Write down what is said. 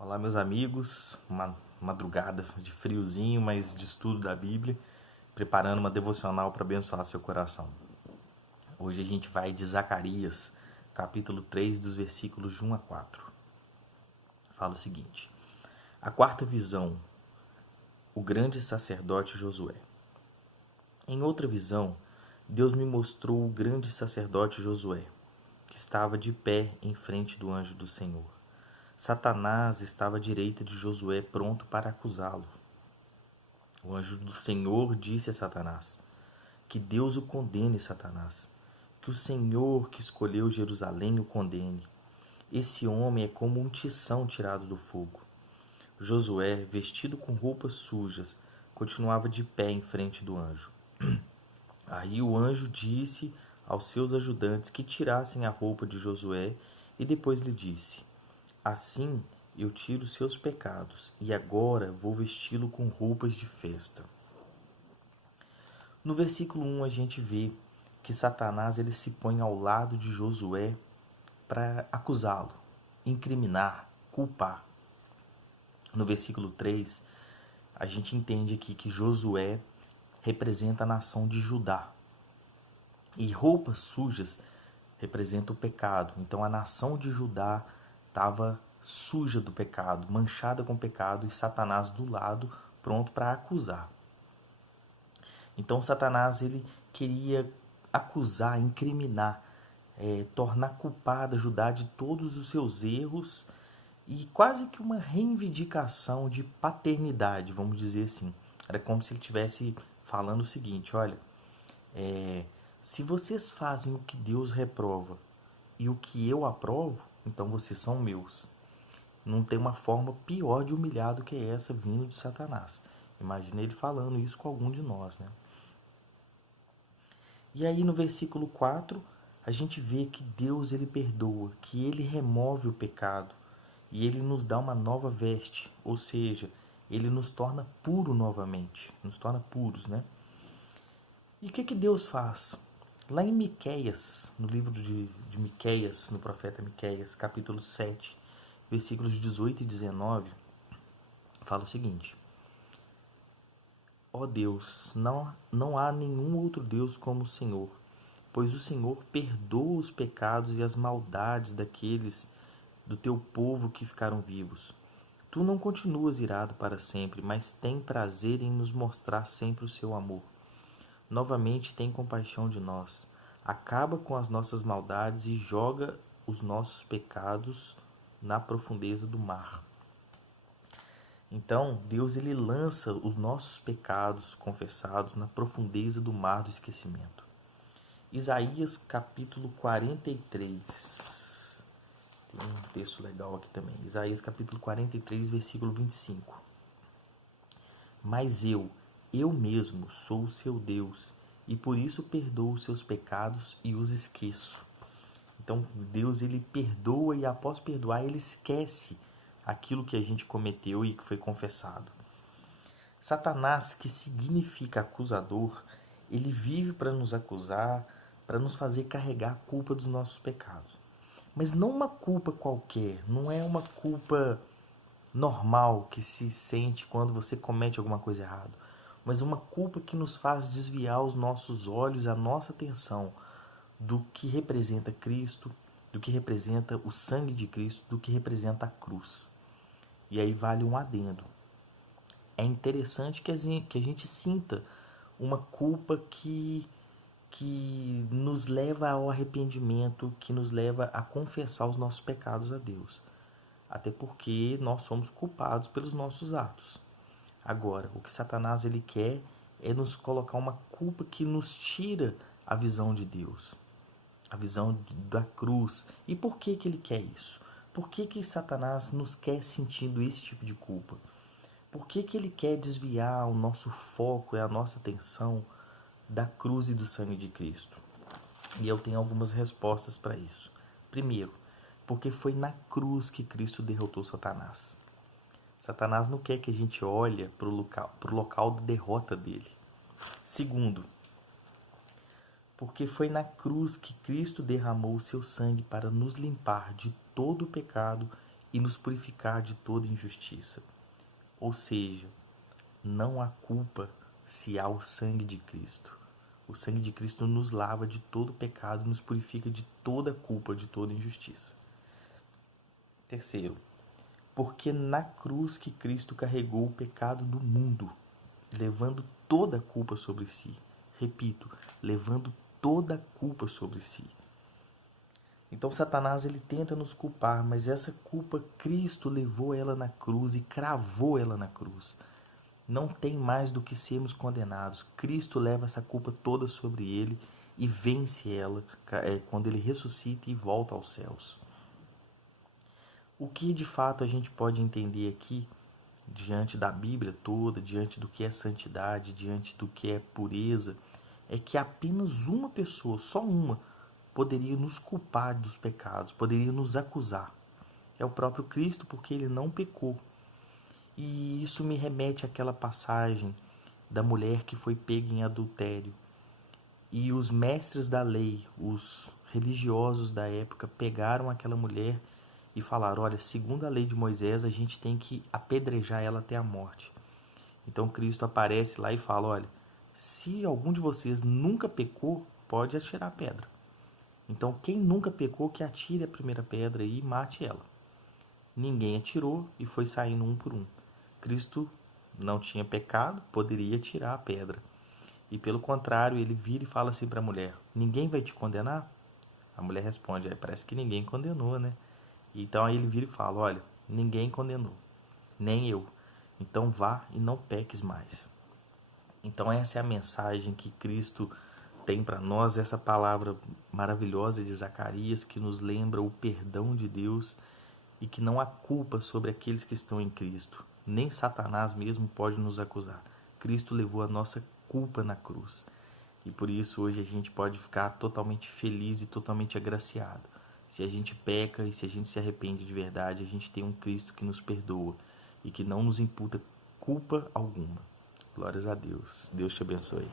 Olá, meus amigos. Uma madrugada de friozinho, mas de estudo da Bíblia, preparando uma devocional para abençoar seu coração. Hoje a gente vai de Zacarias, capítulo 3, dos versículos de 1 a 4. Fala o seguinte: A quarta visão, o grande sacerdote Josué. Em outra visão, Deus me mostrou o grande sacerdote Josué, que estava de pé em frente do anjo do Senhor. Satanás estava à direita de Josué, pronto para acusá-lo. O anjo do Senhor disse a Satanás: Que Deus o condene, Satanás. Que o Senhor que escolheu Jerusalém o condene. Esse homem é como um tição tirado do fogo. Josué, vestido com roupas sujas, continuava de pé em frente do anjo. Aí o anjo disse aos seus ajudantes que tirassem a roupa de Josué e depois lhe disse: Assim eu tiro seus pecados e agora vou vesti-lo com roupas de festa. No versículo 1 a gente vê que Satanás ele se põe ao lado de Josué para acusá-lo, incriminar, culpar. No versículo 3, a gente entende aqui que Josué representa a nação de Judá. E roupas sujas representam o pecado. Então a nação de Judá estava suja do pecado, manchada com pecado, e Satanás do lado, pronto para acusar. Então Satanás ele queria acusar, incriminar, tornar culpada Judá de todos os seus erros e quase que uma reivindicação de paternidade, vamos dizer assim. Era como se ele estivesse falando o seguinte: olha, se vocês fazem o que Deus reprova e o que eu aprovo, então vocês são meus. Não tem uma forma pior de humilhar do que essa vindo de Satanás. Imagina ele falando isso com algum de nós, né? E aí no versículo 4, a gente vê que Deus ele perdoa, que ele remove o pecado e ele nos dá uma nova veste, ou seja, ele nos torna puro novamente, nos torna puros, né? E o que Deus faz? Lá em Miqueias, no livro de Miqueias, no profeta Miqueias, capítulo 7, versículos 18 e 19, fala o seguinte: Ó Deus, não há nenhum outro Deus como o Senhor, pois o Senhor perdoa os pecados e as maldades daqueles do teu povo que ficaram vivos. Tu não continuas irado para sempre, mas tem prazer em nos mostrar sempre o seu amor. Novamente tem compaixão de nós. Acaba com as nossas maldades e joga os nossos pecados na profundeza do mar. Então, Deus ele lança os nossos pecados confessados na profundeza do mar do esquecimento. Isaías capítulo 43. Tem um texto legal aqui também. Isaías capítulo 43, versículo 25. Mas eu mesmo sou o seu Deus, e por isso perdoo os seus pecados e os esqueço. Então, Deus ele perdoa e após perdoar, ele esquece aquilo que a gente cometeu e que foi confessado. Satanás, que significa acusador, ele vive para nos acusar, para nos fazer carregar a culpa dos nossos pecados. Mas não uma culpa qualquer, não é uma culpa normal que se sente quando você comete alguma coisa errada, mas uma culpa que nos faz desviar os nossos olhos, a nossa atenção do que representa Cristo, do que representa o sangue de Cristo, do que representa a cruz. E aí vale um adendo. É interessante que a gente sinta uma culpa que nos leva ao arrependimento, que nos leva a confessar os nossos pecados a Deus. Até porque nós somos culpados pelos nossos atos. Agora, o que Satanás ele quer é nos colocar uma culpa que nos tira a visão de Deus, a visão da cruz. E por que ele quer isso? Por que Satanás nos quer sentindo esse tipo de culpa? Por que ele quer desviar o nosso foco e a nossa atenção da cruz e do sangue de Cristo? E eu tenho algumas respostas para isso. Primeiro, porque foi na cruz que Cristo derrotou Satanás. Satanás não quer que a gente olhe para o local da derrota dele. Segundo, porque foi na cruz que Cristo derramou o seu sangue para nos limpar de todo o pecado e nos purificar de toda injustiça. Ou seja, não há culpa se há o sangue de Cristo. O sangue de Cristo nos lava de todo pecado, nos purifica de toda culpa, de toda injustiça. Terceiro, porque na cruz que Cristo carregou o pecado do mundo, levando toda a culpa sobre si. Repito, levando toda a culpa sobre si. Então Satanás ele tenta nos culpar, mas essa culpa Cristo levou ela na cruz e cravou ela na cruz. Não tem mais do que sermos condenados. Cristo leva essa culpa toda sobre ele e vence ela quando ele ressuscita e volta aos céus. O que de fato a gente pode entender aqui, diante da Bíblia toda, diante do que é santidade, diante do que é pureza, é que apenas uma pessoa, só uma, poderia nos culpar dos pecados, poderia nos acusar. É o próprio Cristo, porque ele não pecou. E isso me remete àquela passagem da mulher que foi pega em adultério. E os mestres da lei, os religiosos da época, pegaram aquela mulher e falaram: olha, segundo a lei de Moisés, a gente tem que apedrejar ela até a morte. Então Cristo aparece lá e fala: olha, se algum de vocês nunca pecou, pode atirar a pedra. Então quem nunca pecou, que atire a primeira pedra e mate ela. Ninguém atirou e foi saindo um por um. Cristo não tinha pecado, poderia tirar a pedra. E pelo contrário, ele vira e fala assim para a mulher: ninguém vai te condenar? A mulher responde: parece que ninguém condenou, né? Então aí ele vira e fala: olha, ninguém condenou, nem eu. Então vá e não peques mais. Então essa é a mensagem que Cristo tem para nós, essa palavra maravilhosa de Zacarias que nos lembra o perdão de Deus e que não há culpa sobre aqueles que estão em Cristo. Nem Satanás mesmo pode nos acusar. Cristo levou a nossa culpa na cruz. E por isso hoje a gente pode ficar totalmente feliz e totalmente agraciado. Se a gente peca e se a gente se arrepende de verdade, a gente tem um Cristo que nos perdoa e que não nos imputa culpa alguma. Glórias a Deus. Deus te abençoe.